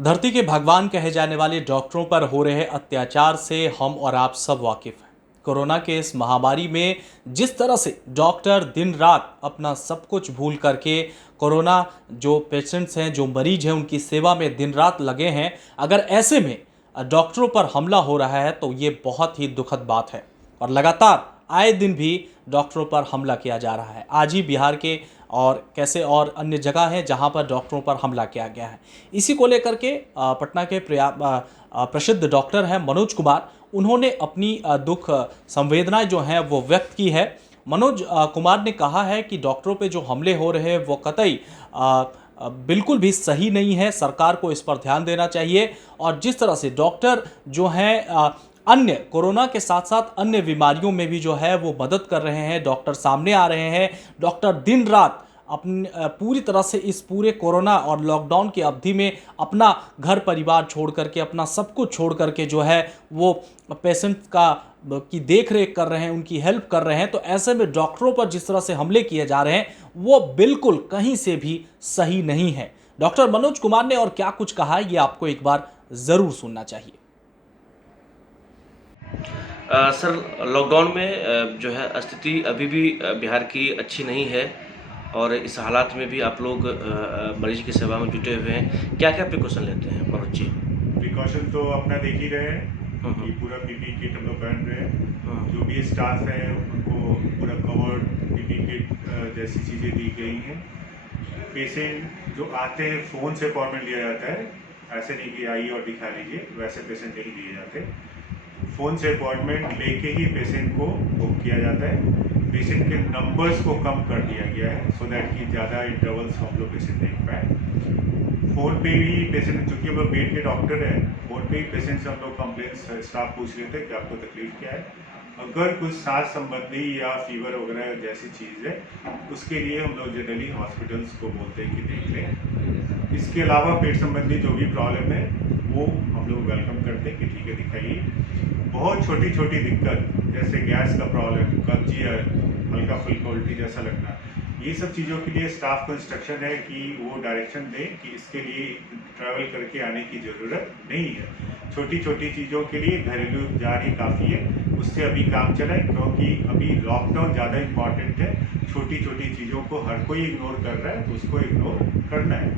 धरती के भगवान कहे जाने वाले डॉक्टरों पर हो रहे अत्याचार से हम और आप सब वाकिफ हैं। कोरोना के इस महामारी में जिस तरह से डॉक्टर दिन रात अपना सब कुछ भूल करके कोरोना जो पेशेंट्स हैं, जो मरीज हैं, उनकी सेवा में दिन रात लगे हैं, अगर ऐसे में डॉक्टरों पर हमला हो रहा है तो ये बहुत ही दुखद बात है। और लगातार आए दिन भी डॉक्टरों पर हमला किया जा रहा है। आज ही बिहार के और कैसे और अन्य जगह हैं जहां पर डॉक्टरों पर हमला किया गया है। इसी को लेकर के पटना के प्रसिद्ध डॉक्टर हैं मनोज कुमार, उन्होंने अपनी दुख संवेदनाएं जो हैं वो व्यक्त की है। मनोज कुमार ने कहा है कि डॉक्टरों पे जो हमले हो रहे हैं वो कतई बिल्कुल भी सही नहीं है। सरकार को इस पर ध्यान देना चाहिए। और जिस तरह से डॉक्टर जो हैं अन्य कोरोना के साथ साथ अन्य बीमारियों में भी जो है वो मदद कर रहे हैं, डॉक्टर सामने आ रहे हैं। डॉक्टर दिन रात अपने पूरी तरह से इस पूरे कोरोना और लॉकडाउन की अवधि में अपना घर परिवार छोड़ करके, अपना सब कुछ छोड़ करके जो है वो पेशेंट की देख रेख कर रहे हैं, उनकी हेल्प कर रहे हैं। तो ऐसे में डॉक्टरों पर जिस तरह से हमले किए जा रहे हैं वो बिल्कुल कहीं से भी सही नहीं है। डॉक्टर मनोज कुमार ने और क्या कुछ कहा है ये आपको एक बार ज़रूर सुनना चाहिए। सर, लॉकडाउन में जो है स्थिति अभी भी बिहार की अच्छी नहीं है और इस हालात में भी आप लोग मरीज की सेवा में जुटे हुए हैं। क्या क्या प्रिकॉशन लेते हैं मनोज जी? प्रिकॉशन तो अपना देख ही रहे हैं कि पूरा पीपी किट हम लोग पहन रहे हैं। जो भी स्टाफ है उनको पूरा कवर्ड पीपी किट जैसी चीज़ें दी गई हैं। पेशेंट जो आते हैं फ़ोन से अपॉइंटमेंट लिया जाता है, ऐसे नहीं कि आइए और दिखा लीजिए, वैसे पेशेंट नहीं दिए जाते। फ़ोन से अपॉइंटमेंट लेके ही पेशेंट को बुक किया जाता है। पेशेंट के नंबर्स को कम कर दिया गया है सो दैट कि ज़्यादा इंटरवल्स हम लोग पेशेंट देख पाए। फ़ोन पे भी पेशेंट, चूँकि हम लोग बेड के डॉक्टर हैं, फ़ोन पे ही पेशेंट से हम लोग कंप्लेंट्स स्टाफ पूछ लेते हैं कि आपको तकलीफ क्या है। अगर कुछ सांस संबंधी या फीवर वगैरह जैसी चीज़ है उसके लिए हम लोग जनरली हॉस्पिटल्स को बोलते हैं कि देख लें। इसके अलावा पेट संबंधी जो भी प्रॉब्लम है वो हम लोग वेलकम करते हैं कि ठीक है दिखाइए। बहुत छोटी छोटी दिक्कत जैसे गैस का प्रॉब्लम, कब्जियत, हल्का फुल्का उल्टी जैसा लगना, ये सब चीज़ों के लिए स्टाफ को इंस्ट्रक्शन है कि वो डायरेक्शन दें कि इसके लिए ट्रैवल करके आने की ज़रूरत नहीं है। छोटी छोटी चीज़ों के लिए घरेलू उपचार ही काफ़ी है, उससे अभी काम चलाए क्योंकि अभी लॉकडाउन ज़्यादा इम्पॉर्टेंट है। छोटी छोटी चीज़ों को हर कोई इग्नोर कर रहा है तो उसको इग्नोर करना है।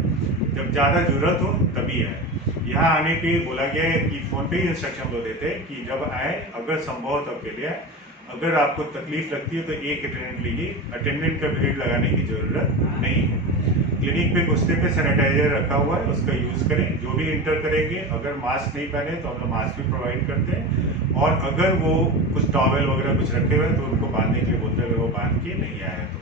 जब ज़्यादा ज़रूरत हो तभी आए। यहाँ आने पे बोला गया है कि फ़ोन पे ही इंस्ट्रक्शन दो देते हैं कि जब आए अगर संभव तो अकेले आए, अगर आपको तकलीफ लगती है तो एक अटेंडेंट लीजिए। अटेंडेंट का भीड़ लगाने की ज़रूरत नहीं है। क्लिनिक पे घुसने पे सैनिटाइजर रखा हुआ है, उसका यूज़ करें। जो भी इंटर करेंगे अगर मास्क नहीं पहने तो हम लोग मास्क भी प्रोवाइड करते हैं। और अगर वो कुछ टॉवेल वगैरह कुछ रखे हुए हैं तो उनको बांधने के लिए बोलते हैं, अगर वो बांध के नहीं आए तो।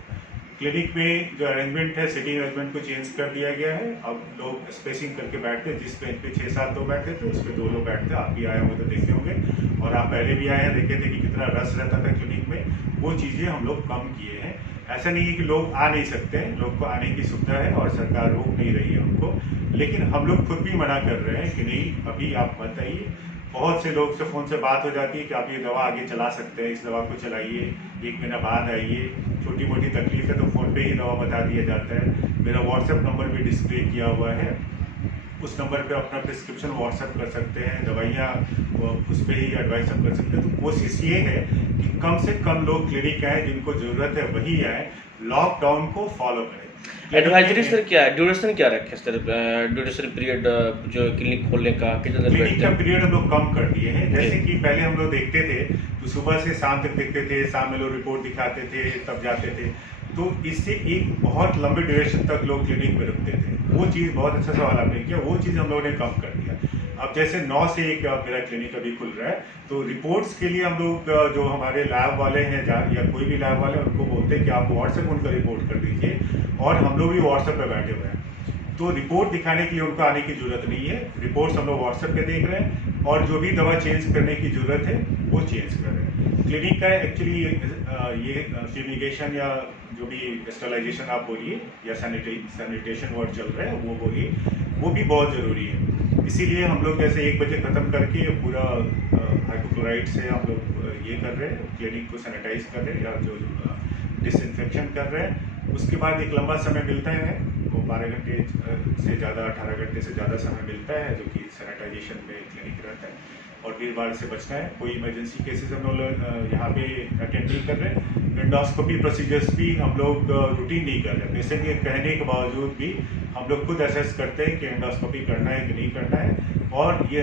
क्लिनिक में जो अरेंजमेंट है, सिटिंग अरेंजमेंट को चेंज कर दिया गया है। अब लोग स्पेसिंग करके बैठते हैं। जिस बेंच पे 6-7 लोग बैठते थे उस पर 2 लोग बैठते हैं। आप भी आए होंगे तो देखे होंगे और आप पहले भी आए हैं, देखे थे कि कितना रस रहता था क्लिनिक में। वो चीज़ें हम लोग कम किए हैं। ऐसा नहीं है कि लोग आ नहीं सकते हैं, लोग को आने की सुविधा है और सरकार रोक नहीं रही है उनको, लेकिन हम लोग खुद भी मना कर रहे हैं कि नहीं अभी आप मत आइए। बहुत से लोग से फ़ोन से बात हो जाती है कि आप ये दवा आगे चला सकते हैं, इस दवा को चलाइए, 1 महीना बाद आइए। छोटी मोटी तकलीफ है तो फ़ोन पे ही दवा बता दिया जाता है। मेरा व्हाट्सएप नंबर भी डिस्प्ले किया हुआ है, उस नंबर पे अपना प्रिस्क्रिप्शन व्हाट्सएप कर सकते हैं, दवाइयाँ उस पर ही एडवाइस हम कर सकते हैं। तो कोशिश ये है कि कम से कम लोग क्लिनिक आए, जिनको ज़रूरत है वही आए, लॉकडाउन को फॉलो करें। एडवाइजरी सर क्या है, ड्यूरेशन क्या रखे सर? ड्यूरेशन पीरियड जो क्लिनिक खोलने का कितना देर क्लिनिक बैठते का हैं? पीरियड हम लोग कम कर दिए हैं। जैसे कि पहले हम लोग देखते थे तो सुबह से शाम तक देखते थे, शाम में लोग रिपोर्ट दिखाते थे तब जाते थे, तो इससे एक बहुत लंबे ड्यूरेशन तक लोग क्लिनिक में रुकते थे। वो चीज़ बहुत अच्छा सवाल आपने किया, वो चीज़ हम लोगों ने कम कर दिया। अब जैसे 9 से 1 मेरा क्लिनिक अभी खुल रहा है, तो रिपोर्ट्स के लिए हम लोग जो हमारे लैब वाले हैं या कोई भी लैब वाले हैं उनको बोलते हैं कि आप व्हाट्सएप उनका रिपोर्ट कर दीजिए, और हम लोग भी व्हाट्सएप पे बैठे हुए हैं। तो रिपोर्ट दिखाने के लिए उनको आने की ज़रूरत नहीं है। रिपोर्ट्स हम लोग व्हाट्सएप पे देख रहे हैं और जो भी दवा चेंज करने की ज़रूरत है वो चेंज कर रहे हैं। क्लिनिक का एक्चुअली ये फ्यूमिगेशन या जो भी स्टरलाइजेशन आप बोलिए या सैनिटेशन वर्ड चल रहा है वो बोलिए, वो भी बहुत ज़रूरी है। इसीलिए हम लोग जैसे 1 बजे ख़त्म करके पूरा हाइपोक्लोराइड से हम लोग ये कर रहे हैं, क्लिनिक को सैनिटाइज कर रहे हैं या जो डिसइंफेक्शन कर रहे हैं। उसके बाद एक लंबा समय मिलता है 12 घंटे से ज़्यादा 18 घंटे से ज़्यादा समय मिलता है, जो कि सैनिटाइजेशन में क्लिनिक रहता है। और भीड़ भाड़ से बचना है। कोई इमरजेंसी केसेस हम लोग यहाँ पे अटेंड नहीं कर रहे। एंडोस्कोपी प्रोसीजर्स भी हम लोग रूटीन नहीं कर रहे। पेशेंट के कहने के बावजूद भी हम लोग खुद असेस करते हैं कि एंडोस्कोपी करना है कि नहीं करना है, और ये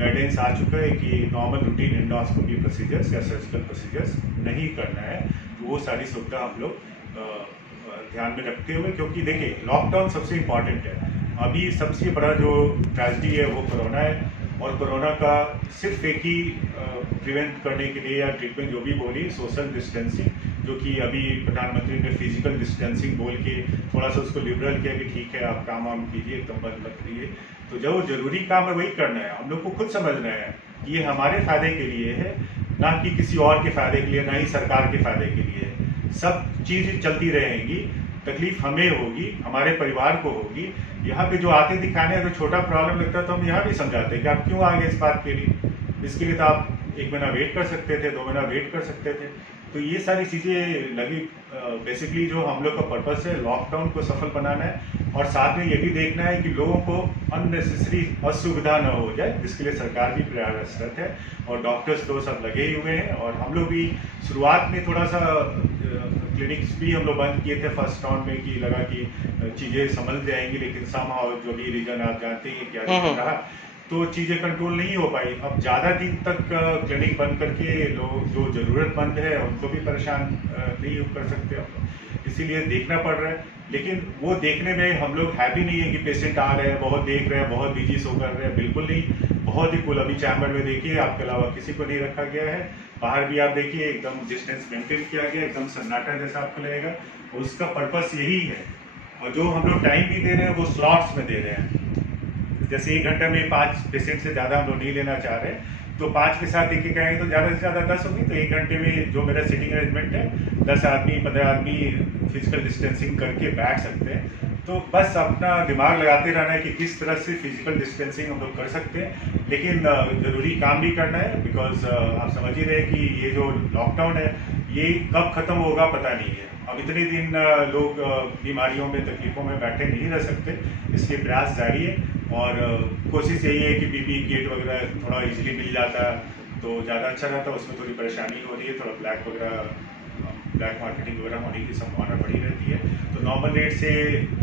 गाइडेंस आ चुका है कि नॉर्मल रूटीन एंडोस्कोपी प्रोसीजर्स या सर्जिकल प्रोसीजर्स नहीं करना है। तो वो सारी सुविधा हम लोग ध्यान में रखते हुए, क्योंकि देखिए लॉकडाउन सबसे इम्पॉर्टेंट है। अभी सबसे बड़ा जो ट्रेजेडी है वो कोरोना है, और कोरोना का सिर्फ एक ही प्रिवेंट करने के लिए या ट्रीटमेंट जो भी बोली, सोशल डिस्टेंसिंग, जो कि अभी प्रधानमंत्री ने फिजिकल डिस्टेंसिंग बोल के थोड़ा सा उसको लिबरल किया कि ठीक है आप काम वाम कीजिए, एकदम बंद मत करिए। तो जो जरूरी काम है वही करना है। हम लोग को खुद समझना है कि ये हमारे फायदे के लिए है, ना कि किसी और के फायदे के लिए, ना ही सरकार के फायदे के लिए है। सब चीज़ें चलती रहेंगी, तकलीफ हमें होगी, हमारे परिवार को होगी। यहाँ पे जो आते दिखाने अगर छोटा प्रॉब्लम लगता है तो हम यहाँ भी समझाते हैं कि आप क्यों आ गए इस बात के लिए। इसके लिए तो आप 1 महीना वेट कर सकते थे, 2 महीना वेट कर सकते थे। तो ये सारी चीज़ें लगी। बेसिकली जो हम लोग का पर्पस है लॉकडाउन को सफल बनाना है, और साथ में ये भी देखना है कि लोगों को अननेसेसरी असुविधा न हो जाए, जिसके लिए सरकार भी प्रयासरत है, और डॉक्टर्स तो सब लगे ही हुए हैं। और हम लोग भी शुरुआत में थोड़ा सा क्लिनिक्स भी हम लोग बंद किए थे फर्स्ट राउंड में, कि लगा कि चीज़ें संभल जाएंगी, लेकिन समहाउ जो भी रीजन आप जानते हैं क्या रहा, तो चीज़ें कंट्रोल नहीं हो पाई। अब ज़्यादा दिन तक क्लिनिक बंद करके लोग जो ज़रूरतमंद है उनको भी परेशान नहीं कर सकते हम, इसीलिए देखना पड़ रहा है। लेकिन वो देखने में हम लोग हैप्पी नहीं है कि पेशेंट आ रहे हैं, बहुत देख रहे हैं, बहुत बिजी सो कर रहे हैं, बिल्कुल नहीं। बहुत ही कुल अभी चैम्बर में देखिए आपके अलावा किसी को नहीं रखा गया है। बाहर भी आप देखिए एकदम डिस्टेंस मेंटेन किया गया, एकदम सन्नाटा जैसा आपको लगेगा। उसका पर्पस यही है, और जो हम लोग टाइम भी दे रहे हैं वो स्लॉट्स में दे रहे हैं। जैसे 1 घंटे में 5 पेशेंट से ज़्यादा हम लोग नहीं लेना चाह रहे, तो 5 के साथ एक आएंगे तो ज़्यादा से ज़्यादा 10 होगी। तो 1 घंटे में जो मेरा सीटिंग अरेंजमेंट है, 10 आदमी 15 आदमी फिजिकल डिस्टेंसिंग करके बैठ सकते हैं। तो बस अपना दिमाग लगाते रहना है कि किस तरह से फिजिकल डिस्टेंसिंग हम लोग कर सकते हैं, लेकिन ज़रूरी काम भी करना है। बिकॉज आप समझ ही रहे कि ये जो लॉकडाउन है ये कब ख़त्म होगा पता नहीं है। अब इतने दिन लोग बीमारियों में तकलीफ़ों में बैठे नहीं रह सकते, इसलिए प्रयास जारी है। और कोशिश यही है कि पीपीई किट वगैरह थोड़ा इजीली मिल जाता तो ज़्यादा अच्छा रहता। उसमें थोड़ी परेशानी हो रही है, थोड़ा ब्लैक मार्केटिंग वगैरह होने की संभावना बढ़ी रहती है। तो नॉर्मल रेट से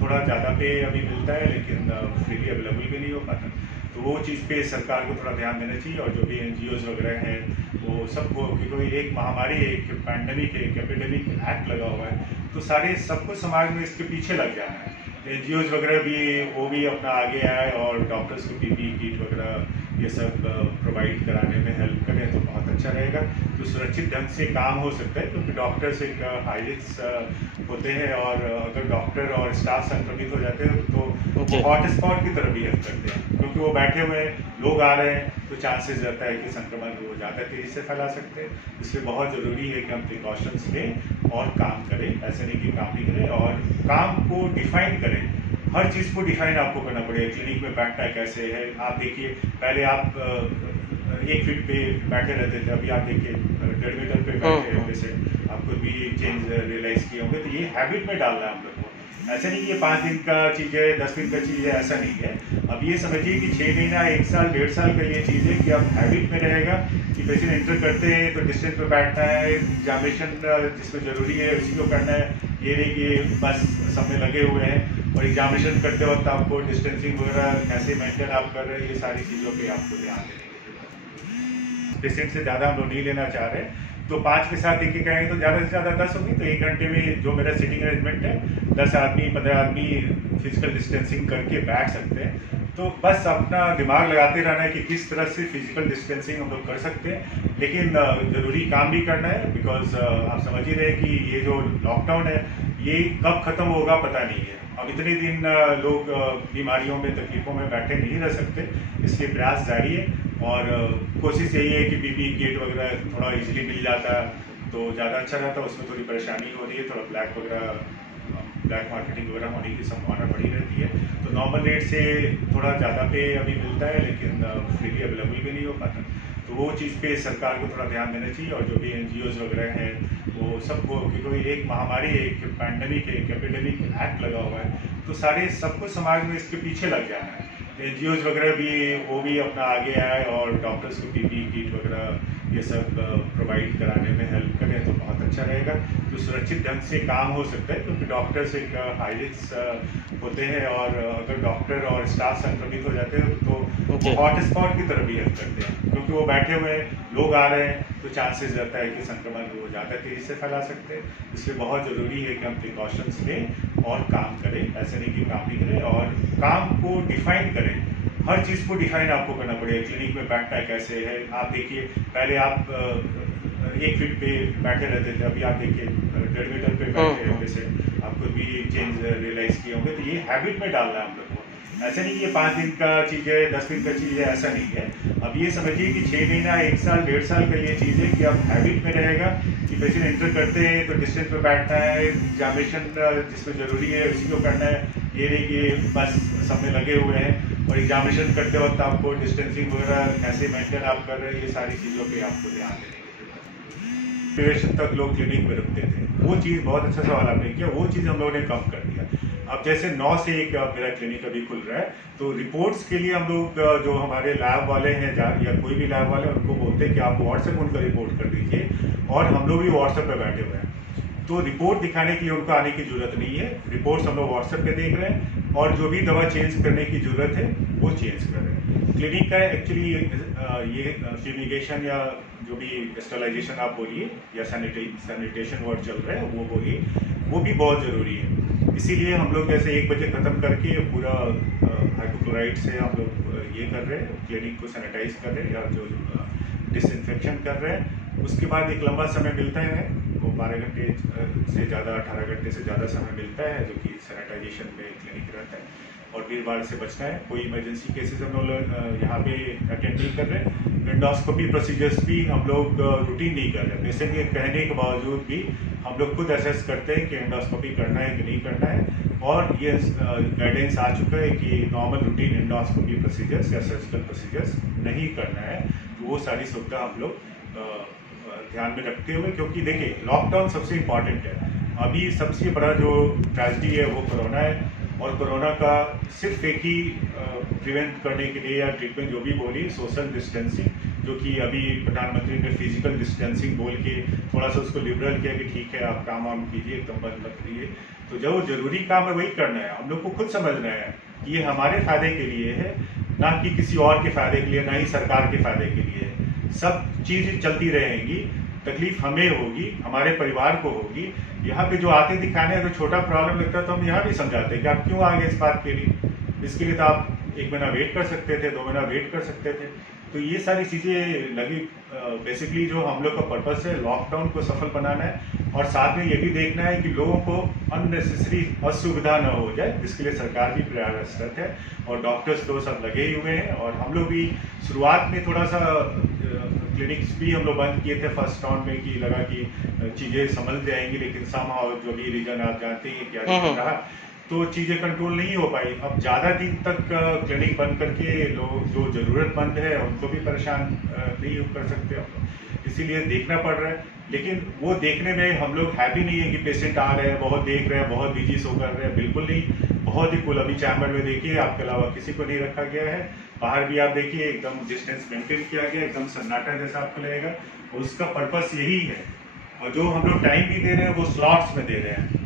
थोड़ा ज़्यादा पे अभी मिलता है, लेकिन फ्रीली अवेलेबल भी नहीं हो पाता। तो वो चीज़ पे सरकार को थोड़ा ध्यान देना चाहिए, और जो भी NGOs वगैरह हैं वो सबको, क्योंकि एक महामारी है, एक पैंडमिक है, एक एपिडेमिक एक्ट लगा हुआ है, तो सारे सबको समाज में इसके पीछे लग जाना है। NGOs वगैरह भी वो भी अपना आगे आए और डॉक्टर्स को PPE किट वगैरह ये सब प्रोवाइड कराने में हेल्प करें तो बहुत अच्छा रहेगा। तो सुरक्षित ढंग से काम हो सकता है, क्योंकि डॉक्टर्स एक हाई रिस्क होते हैं, और अगर डॉक्टर और स्टाफ संक्रमित हो जाते हैं तो हॉटस्पॉट की तरफ भी हेल्प करते हैं, क्योंकि वो बैठे हुए लोग आ रहे हैं तो चांसेस रहता है कि संक्रमण वो ज़्यादा तेज़ी से फैला सकते हैं। इसलिए बहुत ज़रूरी है कि हम प्रिकॉशंस लें और काम करें। ऐसा नहीं कि काम नहीं करें, और काम को डिफाइन करें। हर चीज़ को डिफाइन आपको करना पड़ेगा। क्लिनिक में बैठना कैसे है, आप देखिए पहले आप 1 फीट पे बैठे रहते थे, अभी आप देखिए 1.5 मीटर पे बैठे हैं पेशेंट। आप खुद भी चेंज रियलाइज़ किए होंगे। तो ये हैबिट में डालना है हम लोग को। ऐसा नहीं कि ये 5 दिन का चीज़ है, 10 दिन का चीज़ है, ऐसा नहीं है। अब ये समझिए कि 6 महीना, 1 साल, 1.5 साल का ये चीज़ है कि अब हैबिट में रहेगा कि पेशेंट एंटर करते हैं तो डिस्टेंस पे बैठना है, एग्जामिनेशन जिसमें ज़रूरी है उसी को करना है। ये नहीं कि बस सब में लगे हुए हैं, और एग्जामिनेशन करते वक्त आपको डिस्टेंसिंग वगैरह कैसे मेंटेन आप कर रहे हैं, ये सारी चीज़ों पे आपको ध्यान देने की जरूरत है। पेशेंट से ज़्यादा हम लोग नहीं लेना चाह रहे, तो 5 के साथ एक आएंगे तो ज़्यादा से ज़्यादा 10 होगी। तो 1 घंटे में जो मेरा सीटिंग अरेंजमेंट है, 10 आदमी 15 आदमी फिजिकल डिस्टेंसिंग करके बैठ सकते हैं। तो बस अपना दिमाग लगाते रहना है कि किस तरह से फिजिकल डिस्टेंसिंग हम लोग कर सकते हैं, लेकिन ज़रूरी काम भी करना है। बिकॉज आप समझ ही रहे कि ये जो लॉकडाउन है ये कब ख़त्म होगा पता नहीं है। अब इतने दिन लोग बीमारियों में तकलीफ़ों में बैठे नहीं रह सकते, इसलिए प्रयास जारी है। और कोशिश यही है कि PPE किट वगैरह थोड़ा इजीली मिल जाता तो ज़्यादा अच्छा रहता। उसमें थोड़ी परेशानी हो रही है, थोड़ा ब्लैक मार्केटिंग वगैरह होने की संभावना बढ़ी रहती है। तो नॉर्मल रेट से थोड़ा ज़्यादा पे अभी मिलता है, लेकिन फ्रीली अवेलेबल भी नहीं हो पाता। तो वो चीज़ पे सरकार को थोड़ा ध्यान देना चाहिए, और जो भी NGOs वगैरह हैं वो सबको, क्योंकि एक महामारी, एक पैंडमिक, एक एपिडेमिक एक्ट लगा हुआ है, तो सारे सबको समाज में इसके पीछे लग जाना है। NGOs वगैरह भी वो भी अपना आगे आए और डॉक्टर्स को PPE किट वगैरह ये सब प्रोवाइड कराने में हेल्प करें तो बहुत अच्छा रहेगा, तो सुरक्षित ढंग से काम हो सकता है, क्योंकि डॉक्टर्स एक हाइजिन्स होते हैं, और अगर डॉक्टर और स्टाफ संक्रमित हो जाते हैं तो हॉट स्पॉट की तरफ भी हेल्प करते हैं, क्योंकि वो बैठे हुए लोग आ रहे हैं तो चांसेस रहता है कि संक्रमण वो ज़्यादा तेज़ी से फैला सकते हैं। इसलिए बहुत ज़रूरी है कि हम प्रिकॉशंस लें और काम करें, ऐसे नहीं कि काम नहीं करें, और काम को डिफाइन करें। हर चीज़ को डिफाइन आपको करना पड़ेगा। क्लिनिक में बैठना कैसे है, आप देखिए पहले आप 1 फीट पे बैठे रहते थे, अभी आप देखिए 1.5 मीटर पे बैठे हैं, जैसे आप खुद भी चेंज रियलाइज़ किए होंगे। तो ये हैबिट में डालना है हम लोग को, ऐसा नहीं कि ये 5 दिन का चीज़ है, 10 दिन का चीज़ है, ऐसा नहीं है। अब ये समझिए कि 6 महीना, 1 साल, 1.5 साल का ये चीज़ है कि अब हैबिट में रहेगा कि पेशेंट एंटर करते हैं तो डिस्टेंस पे बैठना है, एग्जामिनेशन जिसमें ज़रूरी है उसी को करना है, ये नहीं कि बस सब में लगे हुए हैं। और एग्जामिनेशन करते वक्त आपको डिस्टेंसिंग वगैरह कैसे मेंटेन आप कर रहे हैं, ये सारी चीज़ों पे आपको ध्यान देने की जरूरत है। तक लोग क्लिनिक में रुकते थे, वो चीज़ बहुत अच्छा सवाल आपने किया, वो चीज़ हम लोगों ने कम कर दिया। अब जैसे 9 से 1 मेरा क्लिनिक अभी खुल रहा है, तो रिपोर्ट्स के लिए हम लोग जो हमारे लैब वाले हैं या कोई भी लैब वाले, उनको बोलते हैं कि आप व्हाट्सएप उनका रिपोर्ट कर दीजिए, और हम लोग भी व्हाट्सएप पे बैठे हुए हैं, तो रिपोर्ट दिखाने के लिए उनको आने की ज़रूरत नहीं है। रिपोर्ट्स हम लोग व्हाट्सएप पे देख रहे हैं, और जो भी दवा चेंज करने की ज़रूरत है वो चेंज कर रहे हैं। क्लिनिक का एक्चुअली ये फ्यूमिगेशन या जो भी स्टरलाइजेशन आप बोलिए, या सैनिटेशन वर्ड चल रहा है वो बोलिए, वो भी बहुत ज़रूरी है। इसीलिए हम लोग जैसे 1 बजे ख़त्म करके पूरा हाइपोक्लोराइड से हम लोग ये कर रहे हैं, क्लिनिक को सैनिटाइज कर रहे हैं या जो डिसइंफेक्शन कर रहे हैं। उसके बाद एक लंबा समय मिलता है, वो 12 घंटे से ज़्यादा, 18 घंटे से ज़्यादा समय मिलता है, जो कि सैनिटाइजेशन में क्लिनिक रहता है, और भीड़-भाड़ से बचना है। कोई इमरजेंसी केसेस हम लोग यहाँ पे अटेंड नहीं कर रहे। एंडोस्कोपी प्रोसीजर्स भी हम लोग रूटीन नहीं कर रहे। पेशेंट के कहने के बावजूद भी हम लोग खुद असेस करते हैं कि एंडोस्कोपी करना है कि नहीं करना है, और ये गाइडेंस आ चुका है कि नॉर्मल रूटीन एंडोस्कोपी प्रोसीजर्स या सर्जिकल प्रोसीजर्स नहीं करना है। तो वो सारी सुविधा हम लोग ध्यान में रखते हुए, क्योंकि देखिए लॉकडाउन सबसे इम्पॉर्टेंट है। अभी सबसे बड़ा जो ट्रेजेडी है वो कोरोना है, और कोरोना का सिर्फ एक ही प्रिवेंट करने के लिए या ट्रीटमेंट जो भी बोली, सोशल डिस्टेंसिंग, जो कि अभी प्रधानमंत्री ने फिजिकल डिस्टेंसिंग बोल के थोड़ा सा उसको लिबरल किया कि ठीक है आप काम वाम कीजिए, एकदम बंद मत करिए। तो जो जरूरी काम है वही करना है। हम लोग को खुद समझना है कि ये हमारे फायदे के लिए है, ना कि किसी और के फायदे के लिए, ना ही सरकार के फायदे के लिए है। सब चीज़ें चलती रहेंगी, तकलीफ हमें होगी, हमारे परिवार को होगी। यहाँ पे जो आते दिखाने अगर छोटा प्रॉब्लम लगता है तो हम यहाँ भी समझाते हैं कि आप क्यों आ गए इस बात के लिए। इसके लिए तो आप 1 महीना वेट कर सकते थे, 2 महीना वेट कर सकते थे। तो ये सारी चीज़ें लगी। बेसिकली जो हम लोग का पर्पस है लॉकडाउन को सफल बनाना है, और साथ में ये भी देखना है कि लोगों को अननेसेसरी असुविधा न हो जाए, जिसके लिए सरकार भी प्रयासरत है, और डॉक्टर्स तो सब लगे ही हुए हैं। और हम लोग भी शुरुआत में थोड़ा सा क्लिनिक्स भी हम लोग बंद किए थे फर्स्ट राउंड में, कि लगा कि चीज़ें संभल जाएंगी, लेकिन समहाउ जो भी रीजन आप जानते हैं क्या रीजन रहा, तो चीज़ें कंट्रोल नहीं हो पाई। अब ज़्यादा दिन तक क्लिनिक बंद करके लोग जो ज़रूरतमंद है उनको भी परेशान नहीं कर सकते हम लोग, इसीलिए देखना पड़ रहा है। लेकिन वो देखने में हम लोग हैप्पी नहीं है कि पेशेंट आ रहे हैं, बहुत देख रहे हैं, बहुत बिजी सो कर रहे हैं, बिल्कुल नहीं। बहुत ही कुल अभी चैम्बर में देखिए आपके अलावा किसी को नहीं रखा गया है। बाहर भी आप देखिए एकदम डिस्टेंस मेंटेन किया गया, एकदम सन्नाटा जैसा आपको लगेगा। उसका पर्पस यही है, और जो हम लोग टाइम भी दे रहे हैं वो स्लॉट्स में दे रहे हैं।